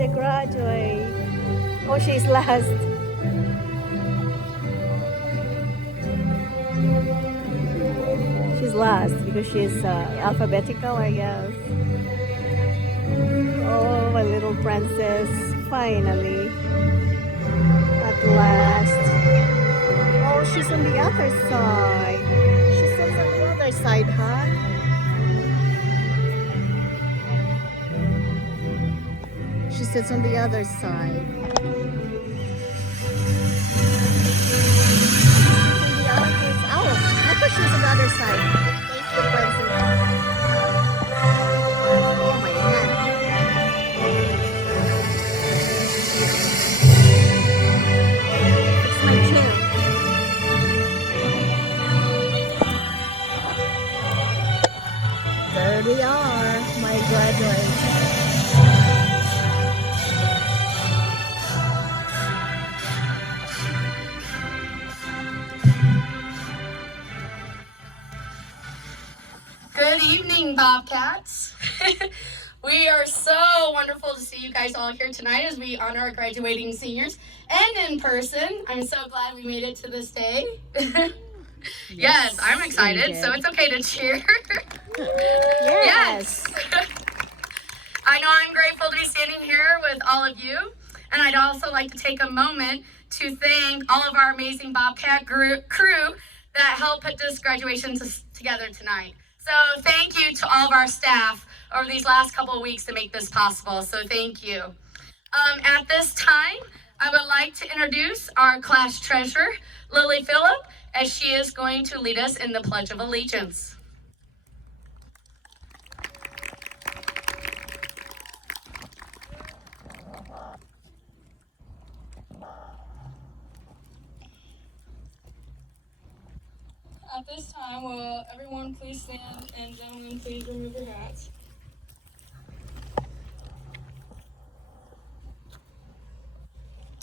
to graduate. Oh, she's last. She's last because she's alphabetical, I guess. Oh, my little princess, finally, at last. Oh, she's on the other side. She sits on the other side, huh? She sits on the other side. Oh, I thought she was on the other side. Thank you, Princess. Oh my God. It's my chair. There they are, my graduates. Good evening, Bobcats. We are so wonderful to see you guys all here tonight as we honor our graduating seniors and in person. I'm so glad we made it to this day. Yes, I'm excited, so it's okay to cheer. Yes. I know I'm grateful to be standing here with all of you, and I'd also like to take a moment to thank all of our amazing Bobcat crew that helped put this graduation together tonight. So thank you to all of our staff over these last couple of weeks to make this possible, so thank you. At this time, I would like to introduce our class treasurer, Lily Phillip, as she is going to lead us in the Pledge of Allegiance. At this time, will everyone please stand, and gentlemen, please remove your hats.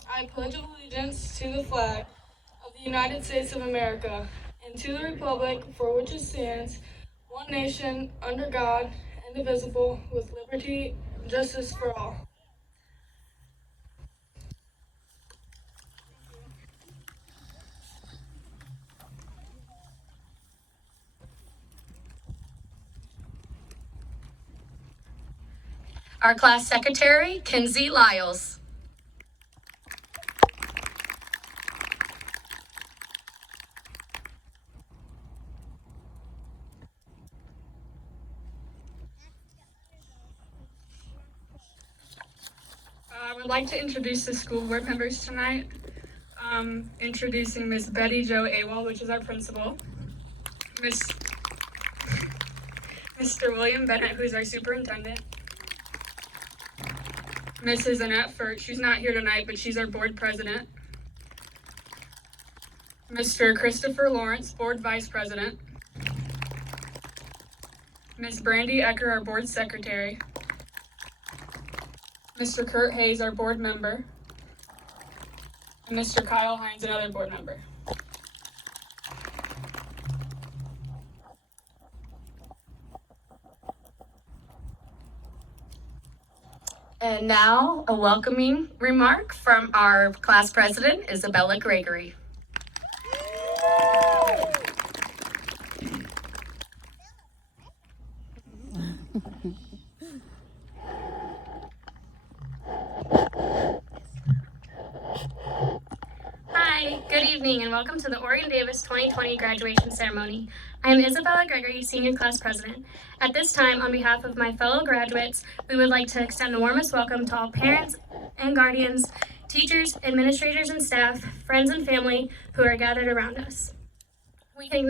I pledge allegiance to the flag of the United States of America and to the republic for which it stands, one nation, under God, indivisible, with liberty and justice for all. Our class secretary, Kinsey Lyles. I would like to introduce the school board members tonight. Introducing Miss Betty Jo Awal, which is our principal. Mr. William Bennett, who's our superintendent. Mrs. Annette Furt, she's not here tonight, but she's our board president. Mr. Christopher Lawrence, board vice president. Miss Brandy Ecker, our board secretary. Mr. Kurt Hayes, our board member. And Mr. Kyle Hines, another board member. And now, a welcoming remark from our class president, Isabella Gregory. Hi, good evening, and welcome to the Oregon Davis 2020 graduation ceremony. I am Isabella Gregory, Senior Class President. At this time, on behalf of my fellow graduates, we would like to extend the warmest welcome to all parents and guardians, teachers, administrators and staff, friends and family who are gathered around us. We can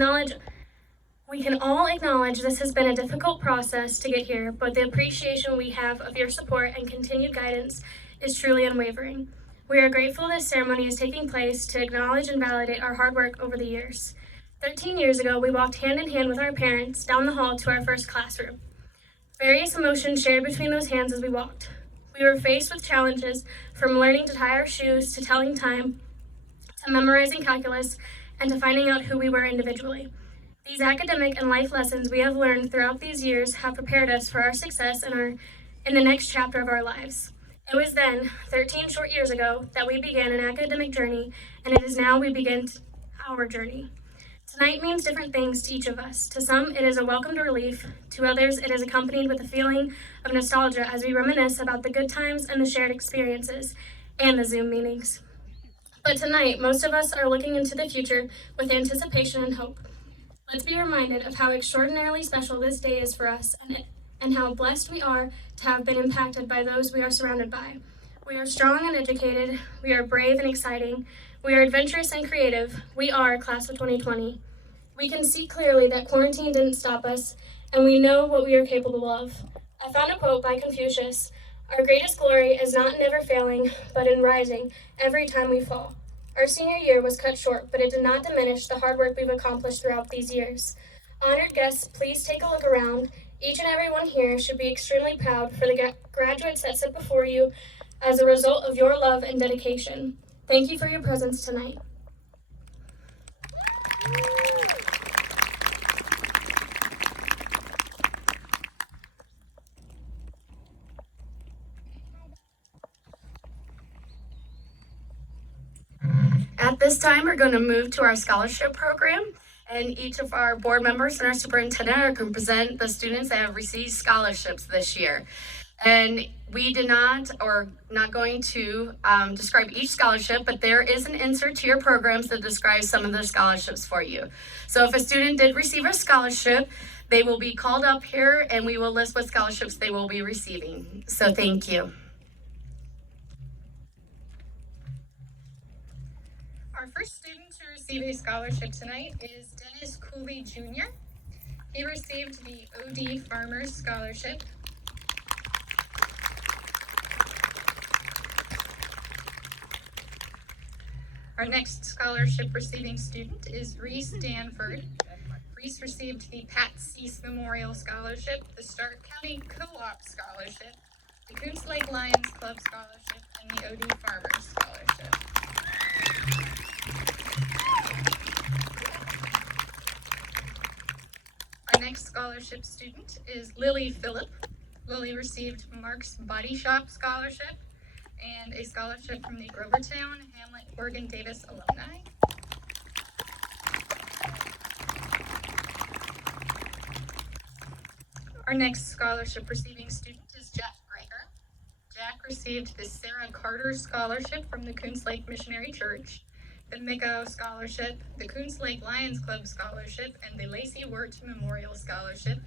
all acknowledge this has been a difficult process to get here, but the appreciation we have of your support and continued guidance is truly unwavering. We are grateful this ceremony is taking place to acknowledge and validate our hard work over the years. 13 years ago, we walked hand in hand with our parents down the hall to our first classroom. Various emotions shared between those hands as we walked. We were faced with challenges from learning to tie our shoes, to telling time, to memorizing calculus, and to finding out who we were individually. These academic and life lessons we have learned throughout these years have prepared us for our success in the next chapter of our lives. It was then, 13 short years ago, that we began an academic journey, and it is now we begin our journey. Tonight means different things to each of us. To some, it is a welcomed relief. To others, it is accompanied with a feeling of nostalgia as we reminisce about the good times and the shared experiences and the Zoom meetings. But tonight, most of us are looking into the future with anticipation and hope. Let's be reminded of how extraordinarily special this day is for us and how blessed we are to have been impacted by those we are surrounded by. We are strong and educated. We are brave and exciting. We are adventurous and creative. We are class of 2020. We can see clearly that quarantine didn't stop us, and we know what we are capable of. I found a quote by Confucius: "Our greatest glory is not in never failing, but in rising every time we fall." Our senior year was cut short, but it did not diminish the hard work we've accomplished throughout these years. Honored guests, please take a look around. Each and every one here should be extremely proud for the graduates that sit before you as a result of your love and dedication. Thank you for your presence tonight. At this time, we're going to move to our scholarship program, and each of our board members and our superintendent are going to present the students that have received scholarships this year. And we did not, or not going to describe each scholarship, but there is an insert to your programs that describes some of the scholarships for you. So if a student did receive a scholarship, they will be called up here and we will list what scholarships they will be receiving. So thank you. Our first student to receive a scholarship tonight is Dennis Cooley Jr. He received the OD Farmers Scholarship. Our next scholarship receiving student is Reese Danford. Reese received the Pat Cease Memorial Scholarship, the Stark County Co-op Scholarship, the Coons Lake Lions Club Scholarship, and the OD Farmers Scholarship. Our next scholarship student is Lily Phillip. Lily received Mark's Body Shop Scholarship and a scholarship from the Grovertown Hamlet Oregon Davis alumni. Our next scholarship receiving student is Jack Greger. Jack received the Sarah Carter Scholarship from the Coons Lake Missionary Church, the Miko Scholarship, the Coons Lake Lions Club Scholarship, and the Lacey Wirt Memorial Scholarship.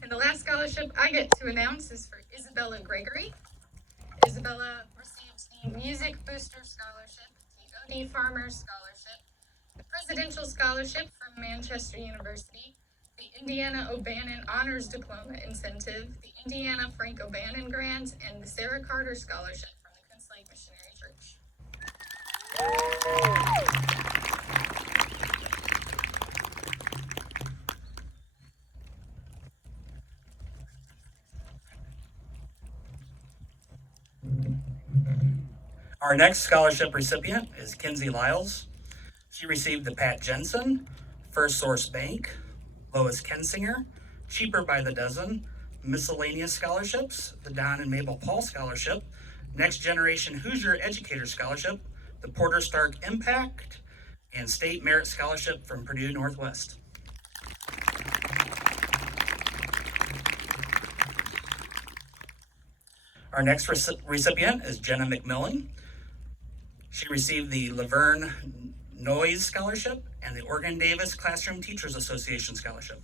And the last scholarship I get to announce is for Isabella Gregory. Isabella received the Music Booster Scholarship, the OD Farmers Scholarship, the Presidential Scholarship from Manchester University, the Indiana O'Bannon Honors Diploma Incentive, the Indiana Frank O'Bannon Grant, and the Sarah Carter Scholarship from the Coons Lake Missionary Church. Our next scholarship recipient is Kinsey Lyles. She received the Pat Jensen, First Source Bank, Lois Kensinger, Cheaper by the Dozen, Miscellaneous Scholarships, the Don and Mabel Paul Scholarship, Next Generation Hoosier Educator Scholarship, the Porter Stark Impact, and State Merit Scholarship from Purdue Northwest. Our next recipient is Jenna McMillan. She received the Laverne Noyes Scholarship and the Oregon Davis Classroom Teachers Association Scholarship.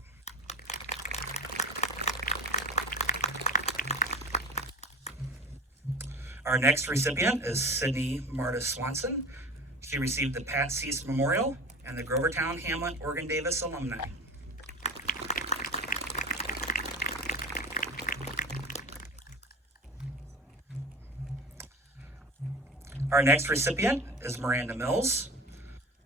Our next recipient is Sydney Marta Swanson. She received the Pat Cease Memorial and the Grovertown Hamlet Oregon Davis alumni. Our next recipient is Miranda Mills.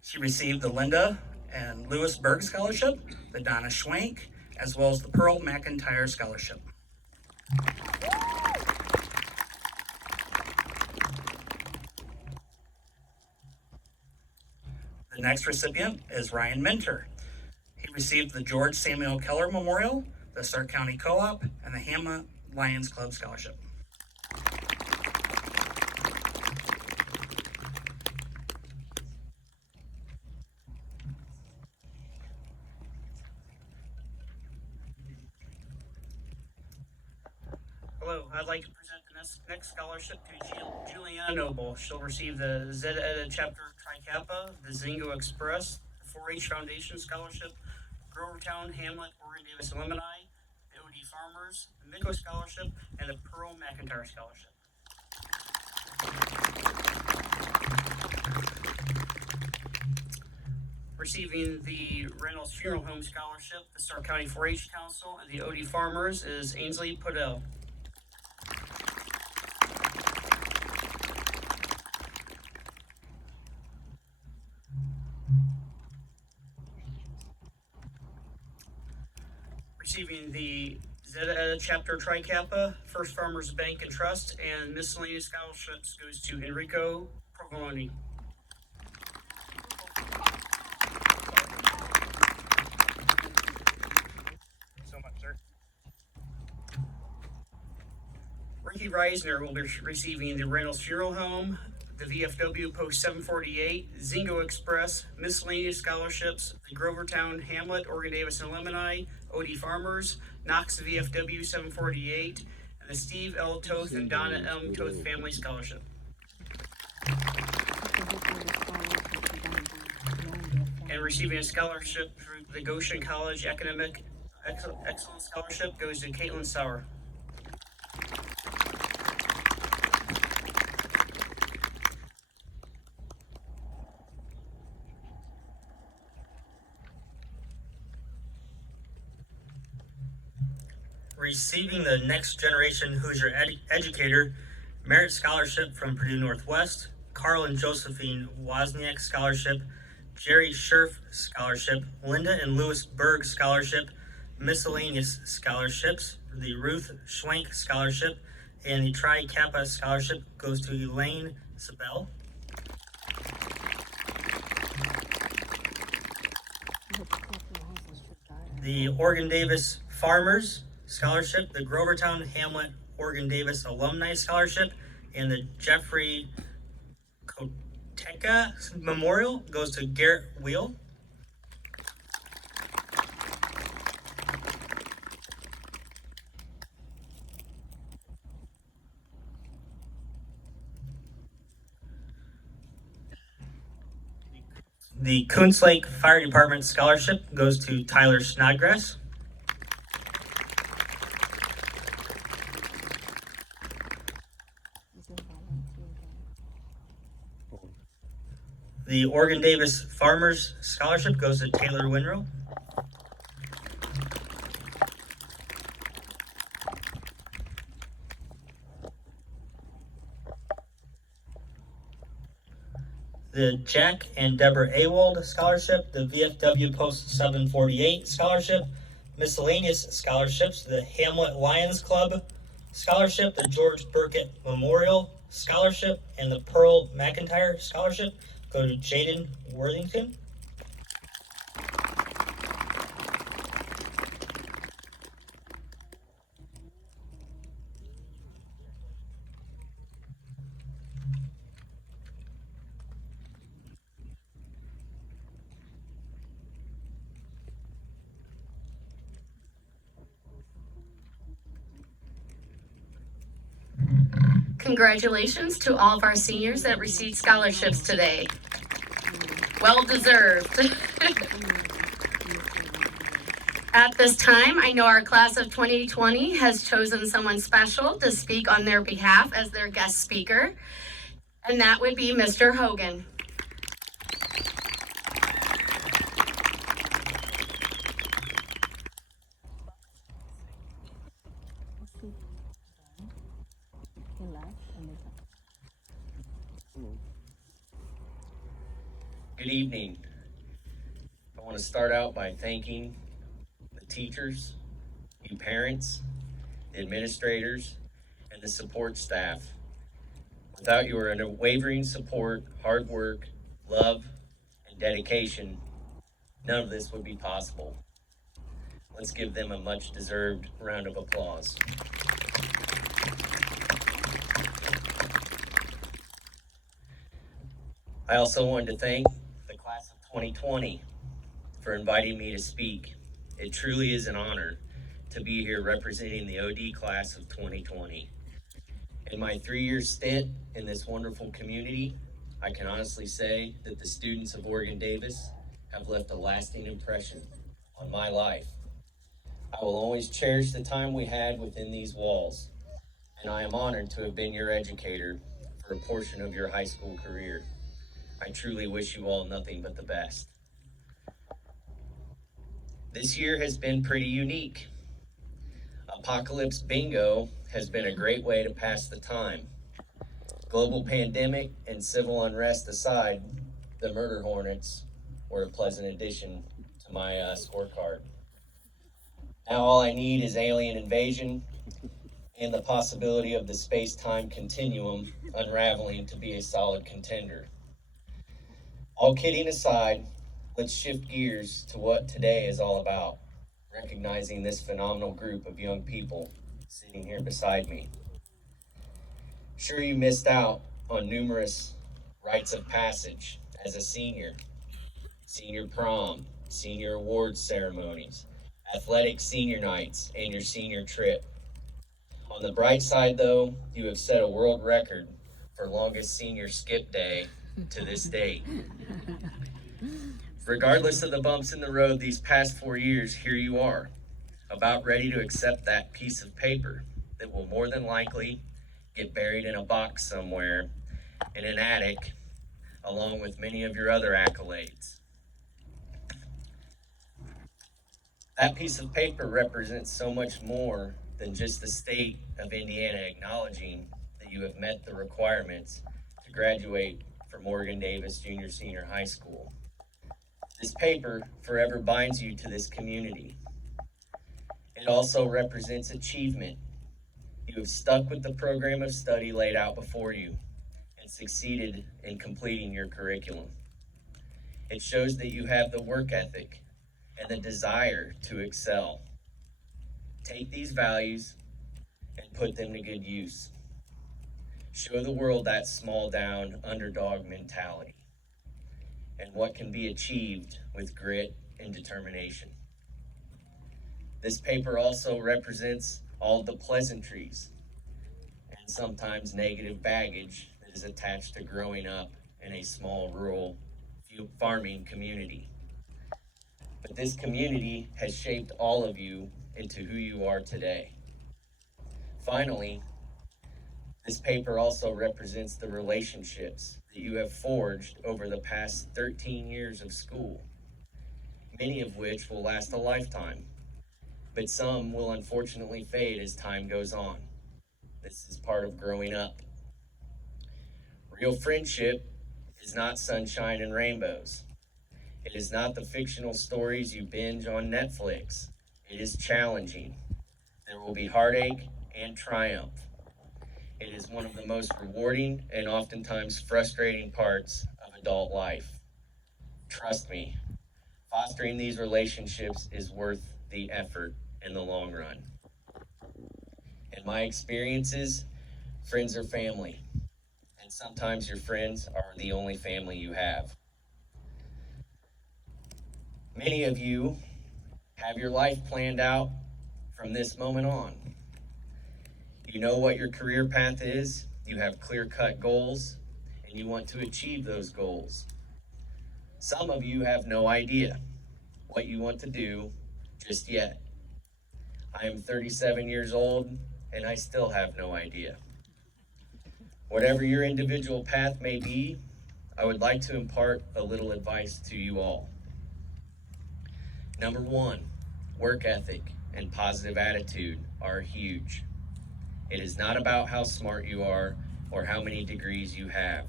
She received the Linda and Lewis Berg Scholarship, the Donna Schwank, as well as the Pearl McIntyre Scholarship. The next recipient is Ryan Minter. received the George Samuel Keller Memorial, the Stark County Co-op, and the Hamlet Lions Club Scholarship. Hello, I'd like to present the next scholarship to Juliana Noble. She'll receive the Zeta Eta Chapter Tri Kappa, the Zingo Express, the 4-H Foundation Scholarship, Grovertown, Hamlet, Oregon Davis Alumni, the OD Farmers, the Miko Scholarship, and the Pearl McIntyre Scholarship. Receiving the Reynolds Funeral Home Scholarship, the Stark County 4-H Council, and the OD Farmers is Ainsley Podell. Receiving the Zeta Eta Chapter Tri Kappa, First Farmers Bank and Trust, and miscellaneous scholarships goes to Enrico Provolone. So much, sir. Ricky Reisner will be receiving the Reynolds Funeral Home, the VFW Post 748, Zingo Express, miscellaneous scholarships, the Grovertown, Hamlet, Oregon Davis Alumni, OD Farmers, Knox VFW 748, and the Steve L. Toth and Donna M. Toth Family Scholarship. And receiving a scholarship through the Goshen College Academic Excellence Scholarship goes to Caitlin Sauer. Receiving the Next Generation Hoosier Educator Merit Scholarship from Purdue Northwest, Carl and Josephine Wozniak Scholarship, Jerry Scherf Scholarship, Linda and Louis Berg Scholarship, miscellaneous scholarships, the Ruth Schwenk Scholarship, and the Tri Kappa Scholarship goes to Elaine Sabel. The Oregon Davis Farmers Scholarship, the Grovertown Hamlet Oregon Davis Alumni Scholarship, and the Jeffrey Koteka Memorial goes to Garrett Wheel. The Coons Lake Fire Department Scholarship goes to Tyler Snodgrass. The Oregon Davis Farmers Scholarship goes to Taylor Winrow. The Jack and Deborah Awald Scholarship, the VFW Post 748 Scholarship, miscellaneous scholarships, the Hamlet Lions Club Scholarship, the George Burkett Memorial Scholarship, and the Pearl McIntyre Scholarship go to Jaden Worthington. Congratulations to all of our seniors that received scholarships today. Well deserved. At this time, I know our class of 2020 has chosen someone special to speak on their behalf as their guest speaker, and that would be Mr. Hogan. Good evening. I want to start out by thanking the teachers, you parents, the administrators, and the support staff. Without your unwavering support, hard work, love, and dedication, None of this would be possible. Let's give them a much-deserved round of applause. I also wanted to thank the class of 2020 for inviting me to speak. It truly is an honor to be here representing the OD class of 2020. In my 3-year stint in this wonderful community, I can honestly say that the students of Oregon-Davis have left a lasting impression on my life. I will always cherish the time we had within these walls, and I am honored to have been your educator for a portion of your high school career. I truly wish you all nothing but the best. This year has been pretty unique. Apocalypse Bingo has been a great way to pass the time. Global pandemic and civil unrest aside, the murder hornets were a pleasant addition to my scorecard. Now all I need is alien invasion and the possibility of the space-time continuum unraveling to be a solid contender. All kidding aside, let's shift gears to what today is all about, recognizing this phenomenal group of young people sitting here beside me. Sure, you missed out on numerous rites of passage as a senior prom, senior awards ceremonies, athletic senior nights, and your senior trip. On the bright side, though, you have set a world record for longest senior skip day to this date. Regardless of the bumps in the road these past 4 years, here you are, about ready to accept that piece of paper that will more than likely get buried in a box somewhere in an attic, along with many of your other accolades. That piece of paper represents so much more than just the state of Indiana acknowledging that you have met the requirements to graduate from Oregon-Davis Junior Senior High School. This paper forever binds you to this community. It also represents achievement. You have stuck with the program of study laid out before you and succeeded in completing your curriculum. It shows that you have the work ethic and the desire to excel. Take these values and put them to good use. Show the world that small down underdog mentality and what can be achieved with grit and determination. This paper also represents all the pleasantries and sometimes negative baggage that is attached to growing up in a small rural farming community. But this community has shaped all of you into who you are today. Finally, this paper also represents the relationships that you have forged over the past 13 years of school, many of which will last a lifetime, but some will unfortunately fade as time goes on. This is part of growing up. Real friendship is not sunshine and rainbows. It is not the fictional stories you binge on Netflix. It is challenging. There will be heartache and triumph. It is one of the most rewarding and oftentimes frustrating parts of adult life. Trust me, fostering these relationships is worth the effort in the long run. In my experiences, friends are family, and sometimes your friends are the only family you have. Many of you have your life planned out from this moment on. You know what your career path is, you have clear-cut goals, and you want to achieve those goals. Some of you have no idea what you want to do just yet. I am 37 years old, and I still have no idea. Whatever your individual path may be, I would like to impart a little advice to you all. Number one, work ethic and positive attitude are huge. It is not about how smart you are or how many degrees you have.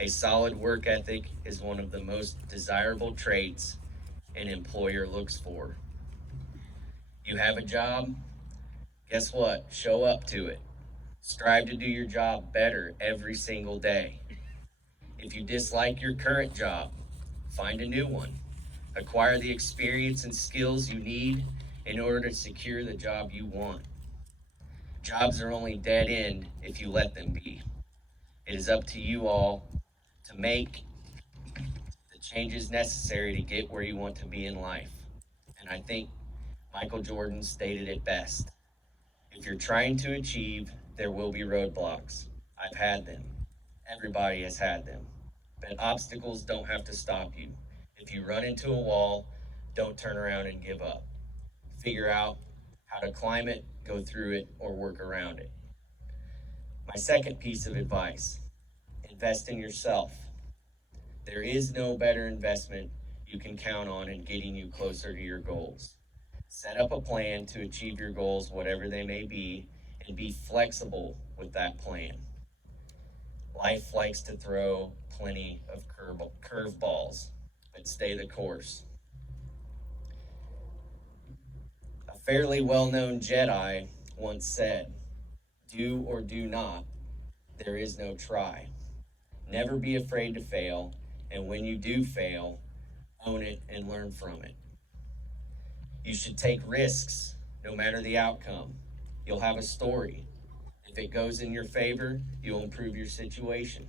A solid work ethic is one of the most desirable traits an employer looks for. You have a job? Guess what? Show up to it. Strive to do your job better every single day. If you dislike your current job, find a new one. Acquire the experience and skills you need in order to secure the job you want. Jobs are only dead end if you let them be. It is up to you all to make the changes necessary to get where you want to be in life. And I think Michael Jordan stated it best. If you're trying to achieve, there will be roadblocks. I've had them. Everybody has had them. But obstacles don't have to stop you. If you run into a wall, don't turn around and give up. Figure out how to climb it, go through it, or work around it. My second piece of advice, invest in yourself. There is no better investment you can count on in getting you closer to your goals. Set up a plan to achieve your goals, whatever they may be, and be flexible with that plan. Life likes to throw plenty of curveballs, but stay the course. A fairly well-known Jedi once said, "Do or do not, there is no try." Never be afraid to fail, and when you do fail, own it and learn from it. You should take risks, no matter the outcome. You'll have a story. If it goes in your favor, you'll improve your situation.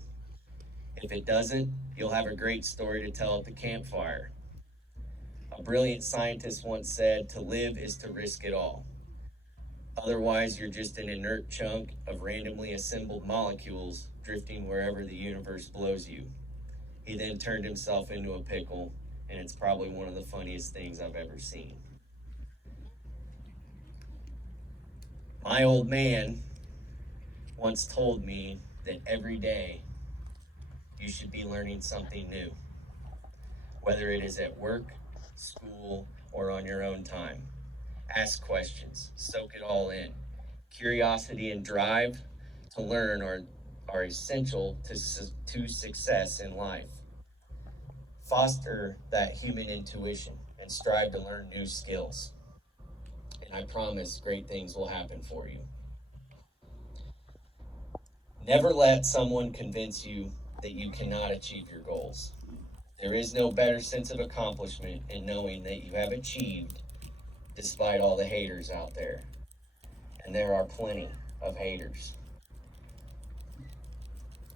If it doesn't, you'll have a great story to tell at the campfire. A brilliant scientist once said, "To live is to risk it all. Otherwise, you're just an inert chunk of randomly assembled molecules drifting wherever the universe blows you." He then turned himself into a pickle, and it's probably one of the funniest things I've ever seen. My old man once told me that every day you should be learning something new, whether it is at work, school, or on your own time. Ask questions, soak it all in. Curiosity and drive to learn are essential to success in life. Foster that human intuition and strive to learn new skills. And I promise great things will happen for you. Never let someone convince you that you cannot achieve your goals. There is no better sense of accomplishment in knowing that you have achieved despite all the haters out there. And there are plenty of haters.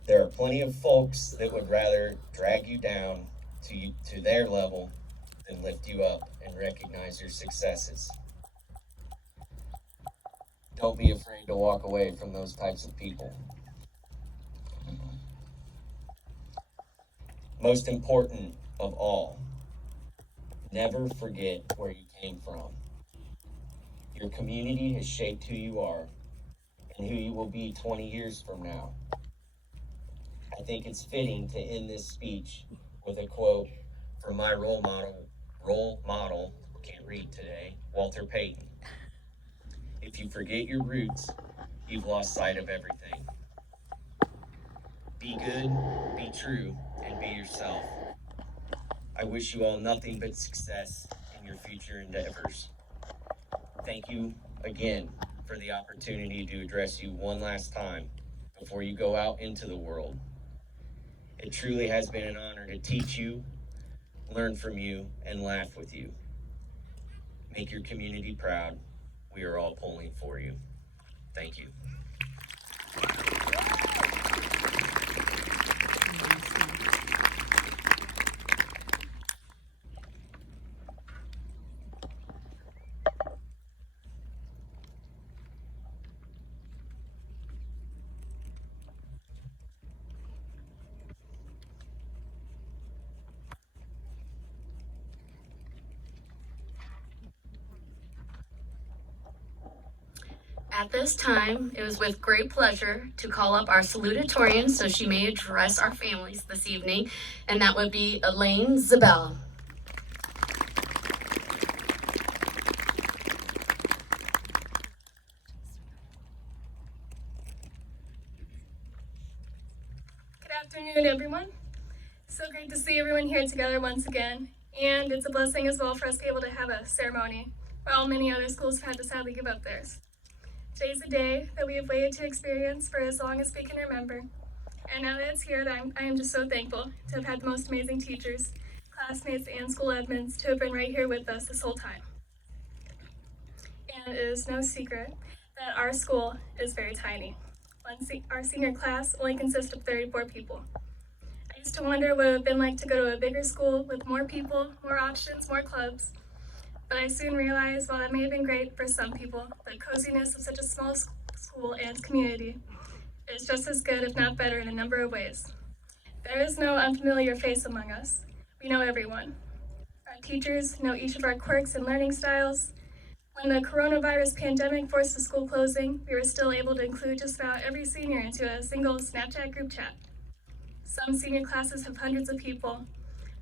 There are plenty of folks that would rather drag you down to their level than lift you up and recognize your successes. Don't be afraid to walk away from those types of people. Most important of all, never forget where you came from. Your community has shaped who you are and who you will be 20 years from now. I think it's fitting to end this speech with a quote from my role model, can't read today, Walter Payton. If you forget your roots, you've lost sight of everything. Be good, be true, and be yourself. I wish you all nothing but success in your future endeavors. Thank you again for the opportunity to address you one last time before you go out into the world. It truly has been an honor to teach you, learn from you, and laugh with you. Make your community proud. We are all pulling for you. Thank you. At this time, it was with great pleasure to call up our salutatorian so she may address our families this evening, and that would be Elaine Zabel. Good afternoon, everyone. So great to see everyone here together once again, and it's a blessing as well for us to be able to have a ceremony while many other schools have had to sadly give up theirs. Today's a day that we have waited to experience for as long as we can remember, and now that it's here, I am just so thankful to have had the most amazing teachers, classmates, and school admins to have been right here with us this whole time. And it is no secret that our school is very tiny. Our senior class only consists of 34 people. I used to wonder what it would have been like to go to a bigger school with more people, more options, more clubs. But I soon realized while that may have been great for some people, the coziness of such a small school and community is just as good, if not better, in a number of ways. There is no unfamiliar face among us. We know everyone. Our teachers know each of our quirks and learning styles. When the coronavirus pandemic forced the school closing, we were still able to include just about every senior into a single Snapchat group chat. Some senior classes have hundreds of people,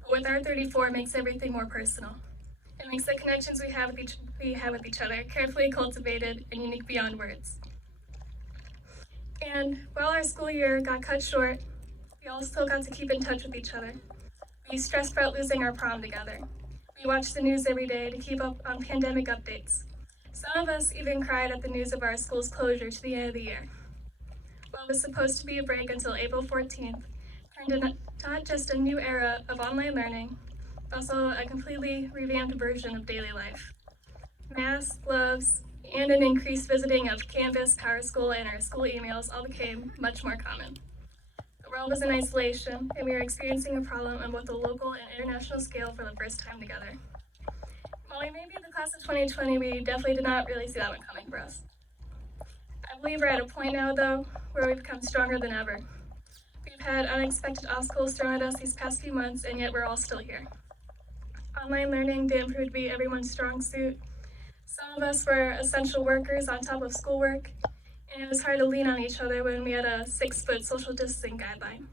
but with our 34, it makes everything more personal. It makes the connections we have with each other carefully cultivated and unique beyond words. And while our school year got cut short, we all still got to keep in touch with each other. We stressed about losing our prom together. We watched the news every day to keep up on pandemic updates. Some of us even cried at the news of our school's closure to the end of the year. What was supposed to be a break until April 14th turned into not just a new era of online learning, but also a completely revamped version of daily life. Masks, gloves, and an increased visiting of Canvas, PowerSchool, and our school emails all became much more common. The world was in isolation, and we were experiencing a problem on both a local and international scale for the first time together. While we may be the class of 2020, we definitely did not really see that one coming for us. I believe we're at a point now, though, where we've become stronger than ever. We've had unexpected obstacles thrown at us these past few months, and yet we're all still here. Online learning didn't prove to be everyone's strong suit. Some of us were essential workers on top of schoolwork, and it was hard to lean on each other when we had a 6-foot social distancing guideline.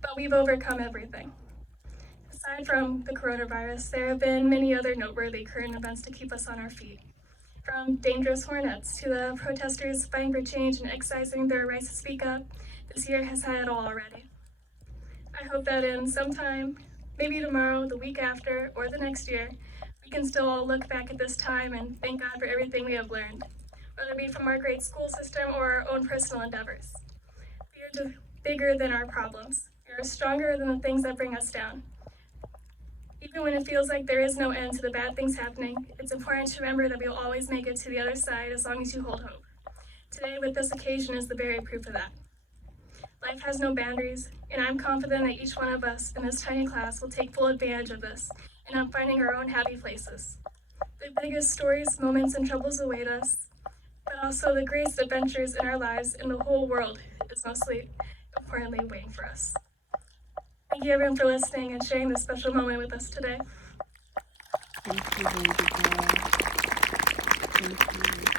But we've overcome everything. Aside from the coronavirus, there have been many other noteworthy current events to keep us on our feet. From dangerous hornets to the protesters fighting for change and exercising their rights to speak up, this year has had it all already. I hope that in some time, maybe tomorrow, the week after, or the next year, we can still all look back at this time and thank God for everything we have learned, whether it be from our great school system or our own personal endeavors. We are bigger than our problems. We are stronger than the things that bring us down. Even when it feels like there is no end to the bad things happening, it's important to remember that we will always make it to the other side as long as you hold hope. Today, with this occasion, is the very proof of that. Life has no boundaries, and I'm confident that each one of us in this tiny class will take full advantage of this and on finding our own happy places. The biggest stories, moments, and troubles await us, but also the greatest adventures in our lives and the whole world is mostly importantly waiting for us. Thank you everyone for listening and sharing this special moment with us today. Thank you, baby girl. Thank you.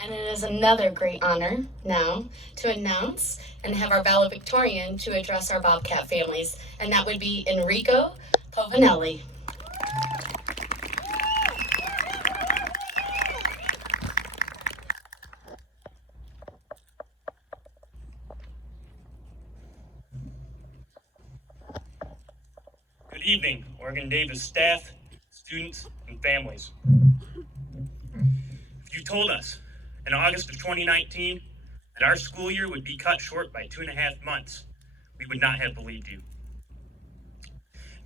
And it is another great honor now to announce and have our valedictorian to address our Bobcat families, and that would be Enrico Povanelli. Good evening, Oregon Davis staff, students, and families. If you told us in August of 2019 that our school year would be cut short by 2.5 months, we would not have believed you.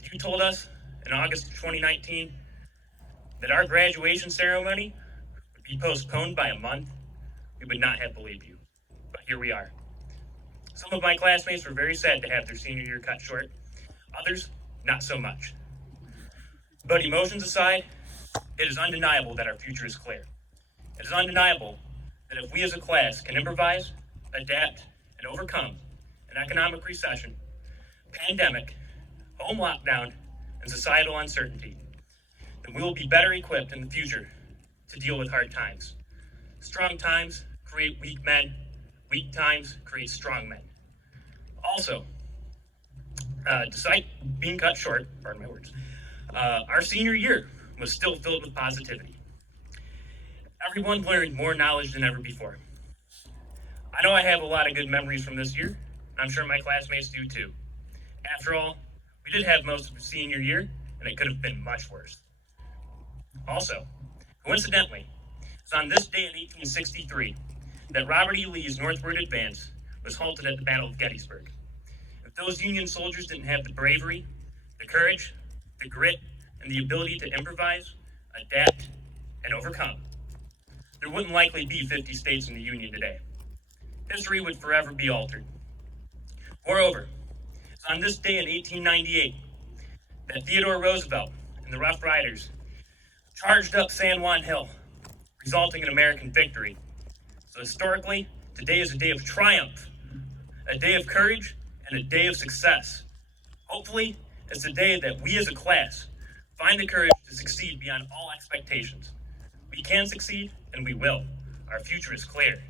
If you told us in August of 2019 that our graduation ceremony would be postponed by a month, we would not have believed you. But here we are. Some of my classmates were very sad to have their senior year cut short. Others, not so much. But emotions aside, it is undeniable that our future is clear. It is undeniable that if we as a class can improvise, adapt, and overcome an economic recession, pandemic, home lockdown, and societal uncertainty, then we will be better equipped in the future to deal with hard times. Strong times create weak men. Weak times create strong men. Also, despite being cut short, pardon my words, our senior year was still filled with positivity. Everyone learned more knowledge than ever before. I know I have a lot of good memories from this year. I'm sure my classmates do too. After all, we did have most of the senior year, and it could have been much worse. Also, coincidentally, it's on this day in 1863 that Robert E. Lee's northward advance was halted at the Battle of Gettysburg. If those Union soldiers didn't have the bravery, the courage, the grit, and the ability to improvise, adapt, and overcome, there wouldn't likely be 50 states in the Union today. History would forever be altered. Moreover, it's on this day in 1898 that Theodore Roosevelt and the Rough Riders charged up San Juan Hill, resulting in American victory. So historically, today is a day of triumph, a day of courage, and a day of success. Hopefully, it's a day that we as a class find the courage to succeed beyond all expectations. We can succeed, and we will. Our future is clear.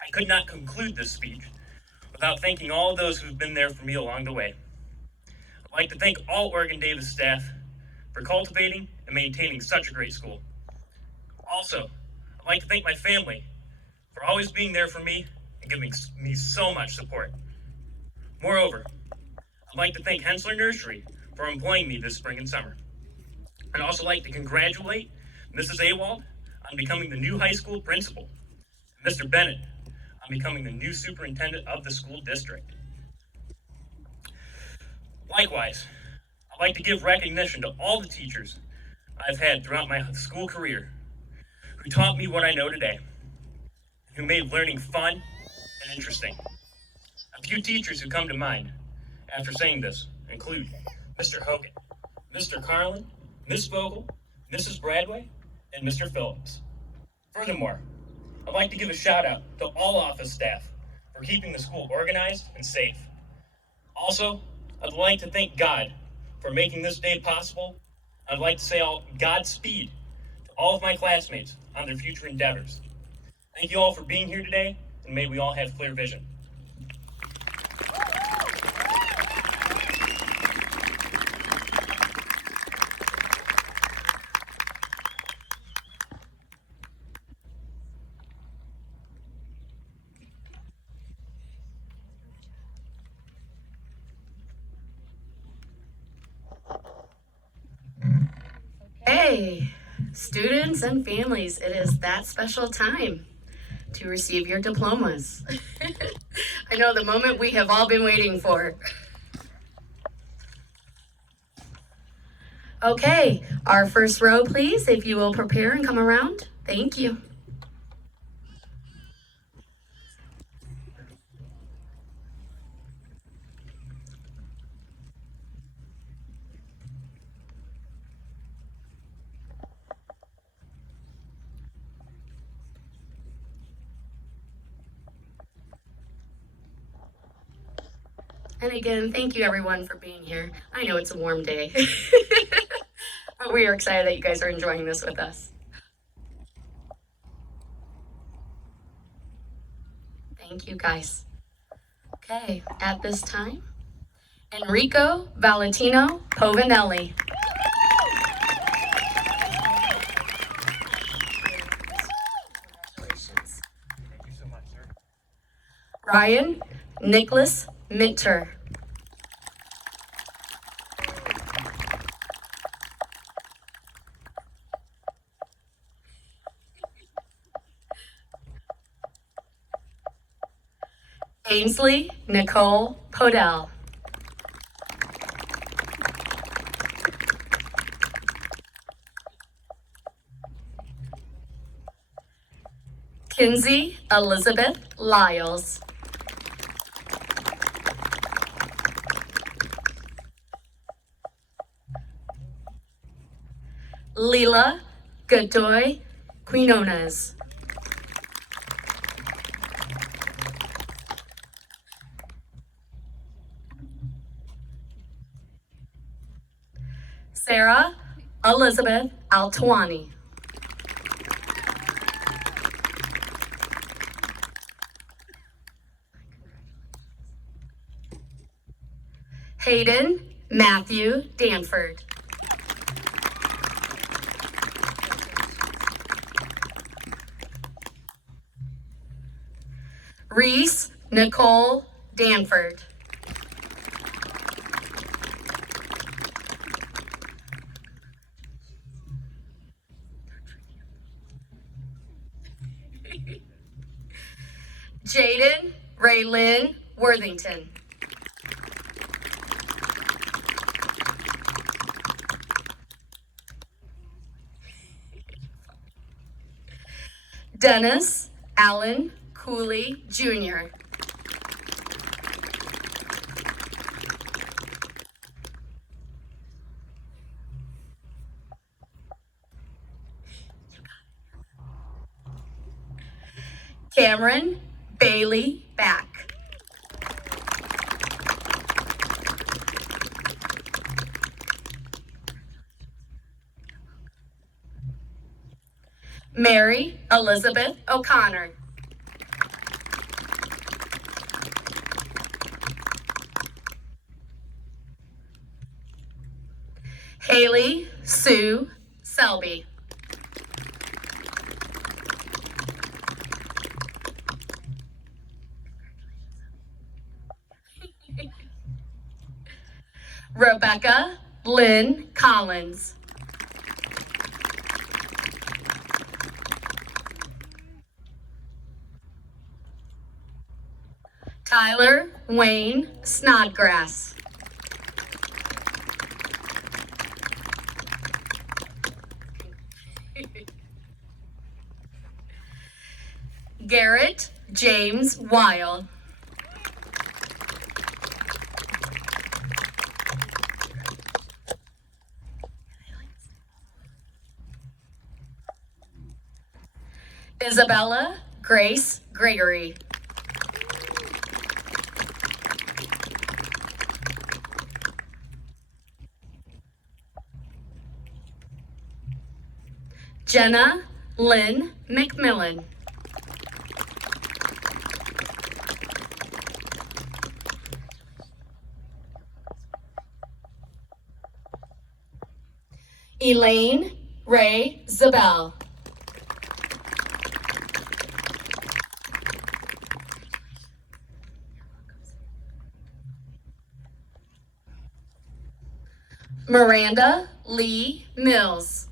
I could not conclude this speech without thanking all of those who've been there for me along the way. I'd like to thank all Oregon Davis staff for cultivating and maintaining such a great school. Also, I'd like to thank my family for always being there for me and giving me so much support. Moreover, I'd like to thank Hensler Nursery for employing me this spring and summer. I'd also like to congratulate Mrs. Awald on becoming the new high school principal, and Mr. Bennett on becoming the new superintendent of the school district. Likewise, I'd like to give recognition to all the teachers I've had throughout my school career who taught me what I know today, who made learning fun and interesting. A few teachers who come to mind after saying this include Mr. Hogan, Mr. Carlin, Miss Vogel, Mrs. Bradway, and Mr. Phillips. Furthermore, I'd like to give a shout out to all office staff for keeping the school organized and safe. Also, I'd like to thank God for making this day possible. I'd like to say Godspeed to all of my classmates on their future endeavors. Thank you all for being here today, and may we all have clear vision. Hey, students and families, it is that special time to receive your diplomas. I know, the moment we have all been waiting for. Okay, our first row, please, if you will prepare and come around. Thank you. And again, thank you everyone for being here. I know it's a warm day, but we are excited that you guys are enjoying this with us. Thank you guys. Okay, at this time, Enrico Valentino Povinelli. Congratulations. Thank you so much, sir. Ryan Nicholas Minter. Ainsley Nicole Podell. Kinsey Elizabeth Lyles. Leela Godoy Quinones. Sarah Elizabeth Altwani. Hayden Matthew Danford. Reese Nicole Danford. Jaden Raylyn Worthington. Dennis Allen Cooley Jr. Cameron Bailey Back. Mary Elizabeth O'Connor. Haley Sue Selby. Rebecca Lynn Collins. Tyler Wayne Snodgrass. Garrett James Weil. Isabella Grace Gregory. Jenna Lynn McMillan. Elaine Ray Zabel. Miranda Lee Mills.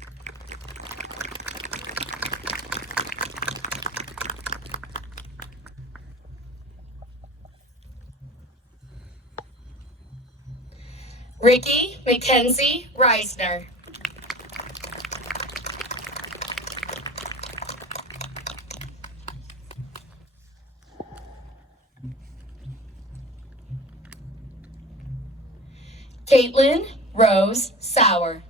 Ricky Mackenzie Reisner. Caitlin Rose Sauer.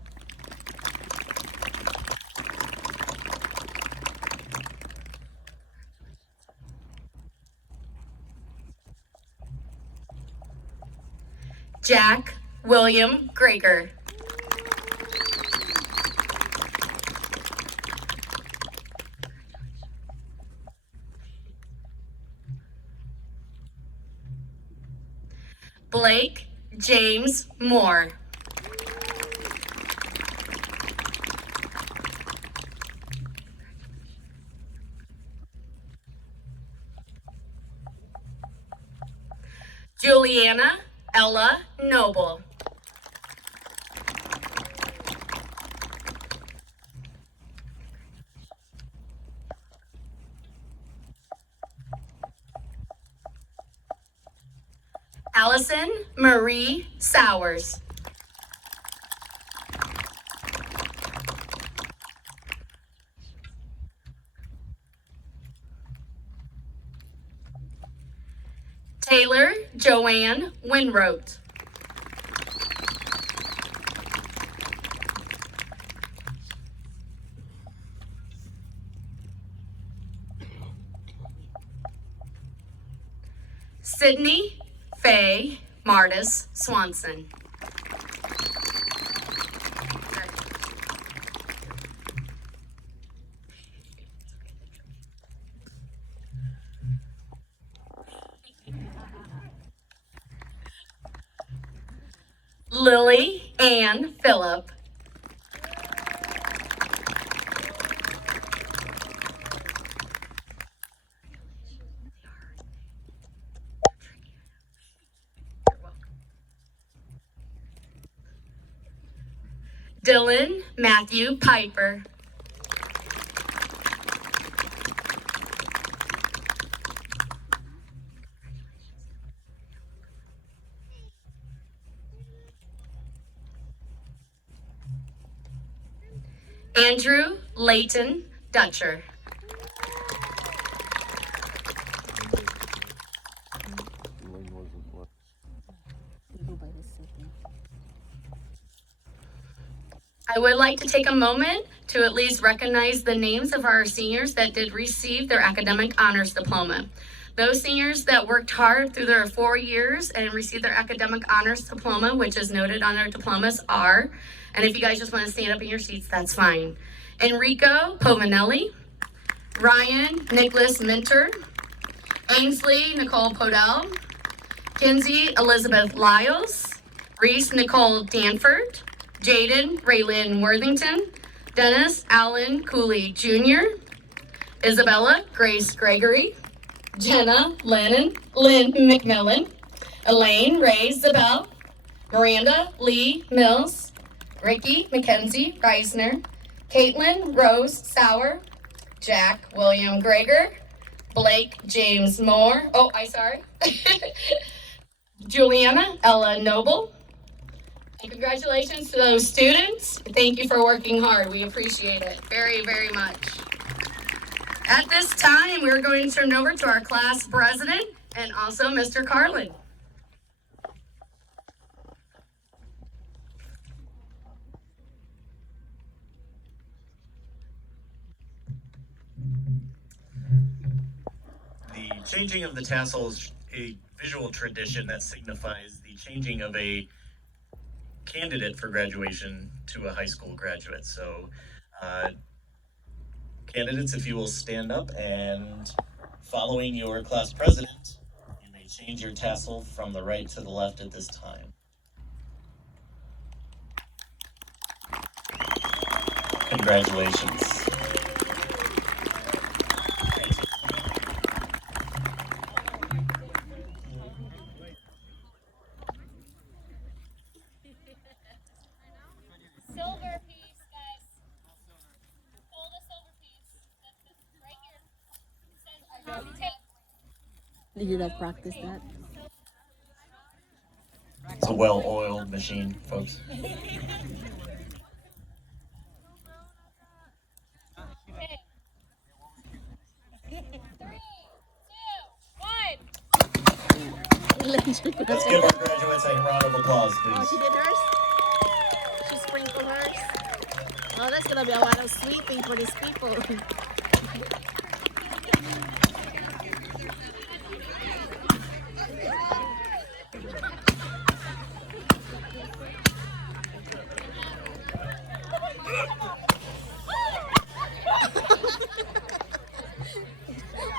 Jack William Greger. Blake James Moore. Juliana Ella Noble. Allison Marie Sowers. Taylor Joanne Winrote. Sydney Faye Martis Swanson. Lily Ann Phillip. Dylan Matthew Piper. Andrew Layton Dutcher. I would like to take a moment to at least recognize the names of our seniors that did receive their academic honors diploma. Those seniors that worked hard through their 4 years and received their academic honors diploma, which is noted on their diplomas, are, and if you guys just want to stand up in your seats, that's fine. Enrico Povinelli, Ryan Nicholas Minter, Ainsley Nicole Podell, Kinsey Elizabeth Lyles, Reese Nicole Danford, Jaden Raylan Worthington, Dennis Allen Cooley Jr., Isabella Grace Gregory, Jenna Lynn McMillan, Elaine Ray Zabel, Miranda Lee Mills, Ricky Mackenzie Reisner, Caitlin Rose Sauer, Jack William Greger, Blake James Moore, Juliana Ella Noble. And congratulations to those students. Thank you for working hard. We appreciate it very, very much. At this time, we're going to turn it over to our class president and also Mr. Carlin. The changing of the tassel is a visual tradition that signifies the changing of a candidate for graduation to a high school graduate. So candidates, if you will stand up, and following your class president, you may change your tassel from the right to the left at this time. Congratulations. Silver piece, guys. Hold a silver piece. Right here. It says tape. Did you like practice that? It's a well-oiled machine, folks. Okay. 3, 2, 1. Let's give our graduates a round of applause, Oh, please. she did hers? She sprinkled hers? Oh, that's gonna be a lot of sweet thing for these people.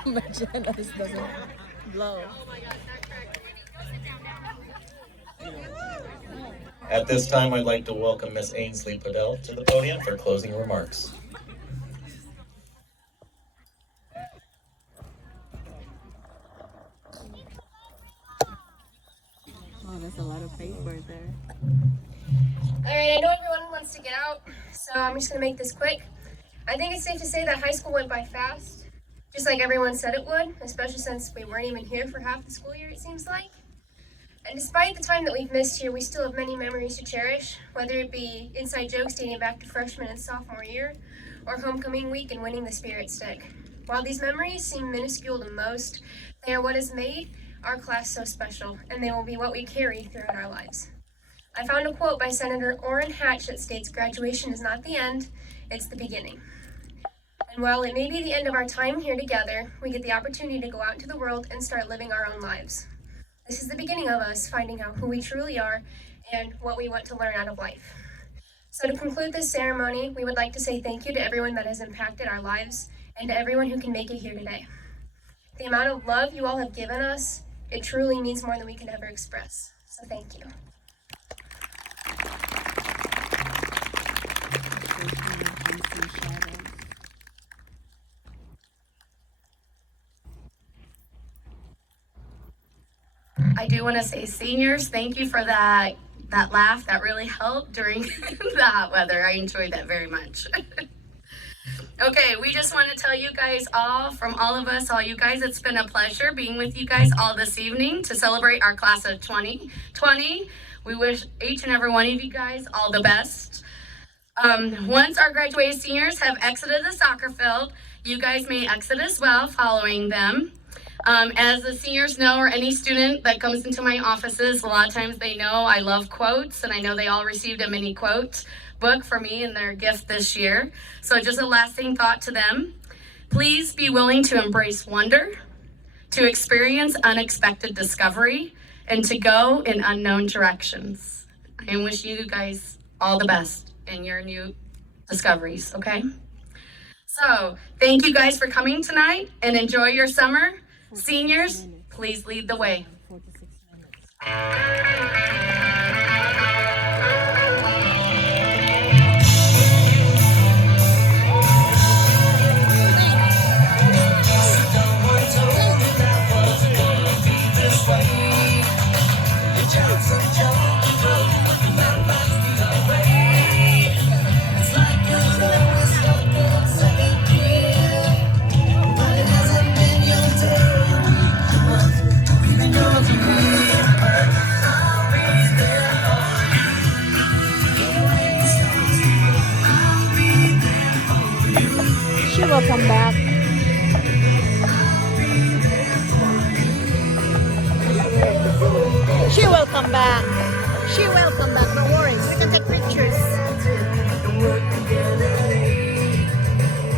Magenta just doesn't blow. At this time, I'd like to welcome Miss Ainsley Podell to the podium for closing remarks. Oh, that's a lot of paper there. Alright, I know everyone wants to get out, so I'm just going to make this quick. I think it's safe to say that high school went by fast, just like everyone said it would, especially since we weren't even here for half the school year, it seems like. And despite the time that we've missed here, we still have many memories to cherish, whether it be inside jokes dating back to freshman and sophomore year, or homecoming week and winning the Spirit Stick. While these memories seem minuscule to most, they are what has made our class so special, and they will be what we carry throughout our lives. I found a quote by Senator Orrin Hatch that states, "Graduation is not the end, it's the beginning." And while it may be the end of our time here together, we get the opportunity to go out into the world and start living our own lives. This is the beginning of us finding out who we truly are and what we want to learn out of life. So to conclude this ceremony, we would like to say thank you to everyone that has impacted our lives and to everyone who can make it here today. The amount of love you all have given us, it truly means more than we can ever express. So thank you. I do want to say, seniors, thank you for that laugh. That really helped during the hot weather. I enjoyed that very much. Okay, we just want to tell you guys all, from all of us, all you guys, it's been a pleasure being with you guys all this evening to celebrate our class of 2020. We wish each and every one of you guys all the best. Once our graduated seniors have exited the soccer field, you guys may exit as well following them. As the seniors know, or any student that comes into my offices, a lot of times they know I love quotes, and I know they all received a mini quote book for me in their gift this year. So just a lasting thought to them. Please be willing to embrace wonder, to experience unexpected discovery, and to go in unknown directions. I wish you guys all the best in your new discoveries, okay? So, thank you guys for coming tonight and enjoy your summer. Seniors, please lead the way. She will come back. She will come back. She will come back. Don't worry. We can take pictures.